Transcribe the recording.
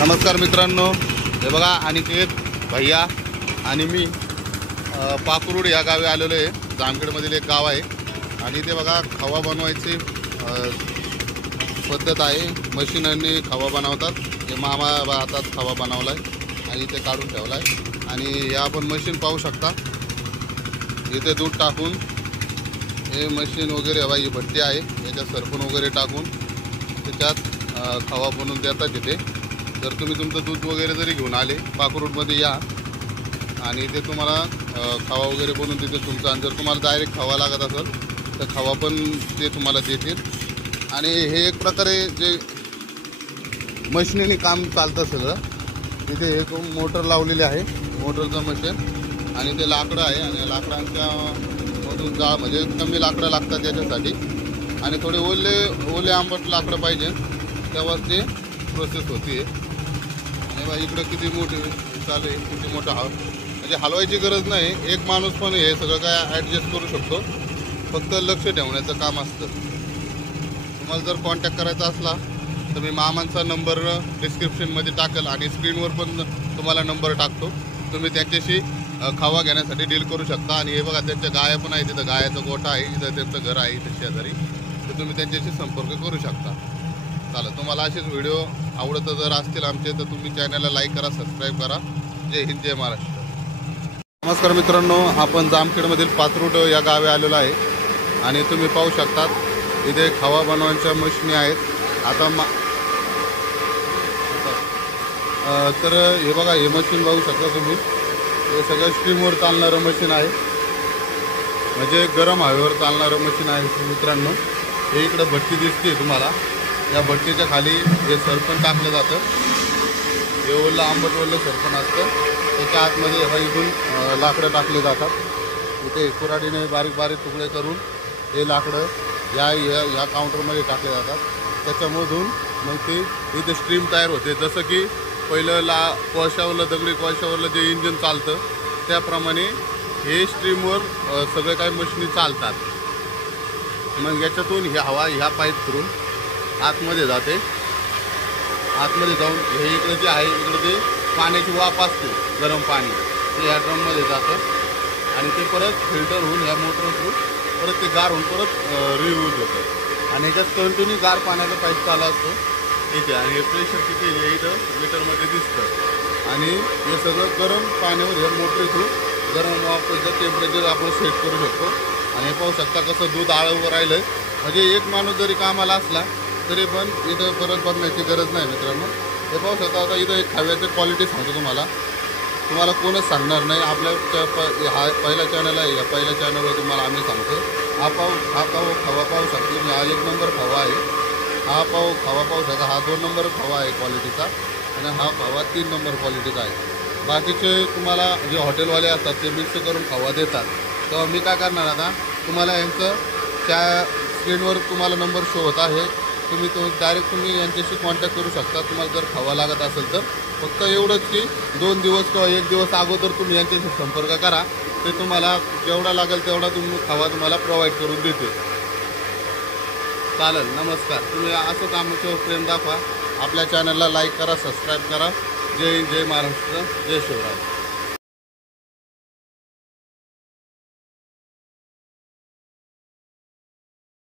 नमस्कार मित्रांनो, हे बघा अनिकेत भैया आणि मी पाकुर्ड या गावी आलेलो आहे। जामखेडमधील एक गाव आहे आणि ते बघा खवा बनवायची पद्धत आहे। मशीनने खवा बनवतात। हे मामा हातात खवा बनवलाय आणि ते काढून ठेवलाय आणि हे आपण मशीन पाहू शकता। इथे दूध टाकून हे मशीन वगैरे हवा, ही भट्टी आहे, याच्यात सरपण वगैरे टाकून त्याच्यात खवा बनवून देतात तिथे। जर तुम्ही तुमचं दूध वगैरे जरी घेऊन आले पाकुर्डमध्ये या आणि ते तुम्हाला खवा वगैरे बनवून देते तुमचा। आणि जर तुम्हाला डायरेक्ट खवा लागत असेल तर खवा पण ते तुम्हाला देतील। आणि हे एक प्रकारे जे मशीनीने काम चालतं सगळं। तिथे एक मोटर लावलेली आहे, मोटरचं मशीन, आणि ते लाकडं आहे आणि लाकडांच्या मधून जा म्हणजे कमी लाकडं लागतात याच्यासाठी आणि थोडे ओले आंबट लाकडं पाहिजे तेव्हा ते प्रोसेस होती। आणि इकडं किती मोठी चालू आहे, किती मोठं म्हणजे हलवायची गरज नाही, एक माणूस पण हे सगळं काय ॲडजस्ट करू शकतो। फक्त लक्ष ठेवण्याचं काम असतं। तुम्हाला जर कॉन्टॅक्ट करायचा असला तर मी मामांचा नंबर डिस्क्रिप्शनमध्ये टाकेल आणि स्क्रीनवर पण तुम्हाला नंबर टाकतो। तुम्ही त्यांच्याशी खवा घेण्यासाठी डील करू शकता। आणि हे बघा त्यांच्या गाया पण आहे, तिथं गायाचा गोठा आहे, इथं त्यांचं घर आहे इथं शेजारी, तर तुम्ही त्यांच्याशी संपर्क करू शकता। चालेल, तुम्हाला असेच व्हिडिओ आवडत जर असतील आमचे तर तुम्ही चॅनलला लाईक करा, सबस्क्राईब करा। जय हिंद, जय महाराष्ट्र। नमस्कार मित्रांनो, आपण जामखेडमधील पाकुर्ड या गावी आलेलो आहे आणि तुम्ही पाहू शकतात इथे खवा बनवण्याच्या मशीनी आहेत। आता तर हे बघा, हे मशीन बघू शकता तुम्ही, हे सगळं स्टीमवर चालणारं मशीन आहे, म्हणजे गरम हवेवर चालणारं मशीन आहे मित्रांनो। हे इकडं भट्टी दिसते तुम्हाला, या भट्टीच्या खाली हे सरपण टाकलं जातं, हे ओलं आंबट ओलं सरपण असतं, त्याच्या आतमध्ये इथून लाकडं टाकले जातात। इथे कुऱ्हाडीने बारीक बारीक तुकडे करून हे लाकडं या काउंटरमध्ये टाकले जातात। त्याच्यामधून मग ते इथे स्ट्रीम तयार होते। जसं की पहिलं कोळशावरलं दगडी कोळशावरलं जे इंजिन चालतं त्याप्रमाणे हे स्ट्रीमवर सगळे काही मशिनी चालतात। मग याच्यातून ही हवा ह्या पाईप थ्रू आतमध्ये जाते। आतमध्ये जाऊन हे इकडे जे आहे इकडे ते पाण्याची वाफ असते, गरम पाणी ते ह्या ड्रममध्ये जातं आणि ते परत फिल्टर होऊन ह्या मोटर थ्रू परत ते गार होऊन परत रियूज होतं। आणि ह्याच्यात कंटिन्यू गार पाण्याचा पाईप चालू असतो इथे, आणि हे प्रेशर किती हे इथं मीटरमध्ये दिसतं। आणि हे सगळं गरम पाण्यावर ह्या मोटर थ्रू गरम वाफेचं टेम्परेचर आपण सेट करू शकतो। आणि हे पाहू शकता कसं दूध आळंवर राहिलं आहे, म्हणजे एक माणूस जरी कामाला असला तरी पण इथं परत बघण्याची गरज नाही मित्रांनो। हे पाहू शकता। आता इथं एक खव्याची क्वालिटी सांगतो तुम्हाला कोणच सांगणार नाही। आपल्या हा पहिला चॅनल आहे, या पहिल्या चॅनलवर तुम्हाला आम्ही सांगतो। हा खवा पाहू शकतो, हा 1 नंबर खवा आहे। हा खवा पाहू शकता, हा 2 नंबर खवा आहे क्वालिटीचा, आणि हा खवा 3 नंबर क्वालिटीचा आहे। बाकीचे तुम्हाला जे हॉटेलवाले असतात ते मिक्स करून खवा देतात, तेव्हा मी काय करणार आता तुम्हाला यांचं त्या स्क्रीनवर तुम्हाला नंबर शो होत आहे, तुम्ही डायरेक्ट तुम्ही यांच्याशी कॉन्टॅक्ट करू शकता। तुम्हाला जर खवा लागत असेल तर फक्त एवढंच की 2 दिवस किंवा 1 दिवस अगोदर तुम्ही यांच्याशी संपर्क करा, ते तुम्हाला जेवढा लागेल तेवढा खवा तुम्हाला प्रोव्हाइड करून देते। चालेल, नमस्कार। तुम्ही असंच आमच्यावर प्रेम दाखवा, आपल्या चॅनलला लाईक करा, सबस्क्राईब करा। जय हिंद, जय महाराष्ट्र, जय शिवराय।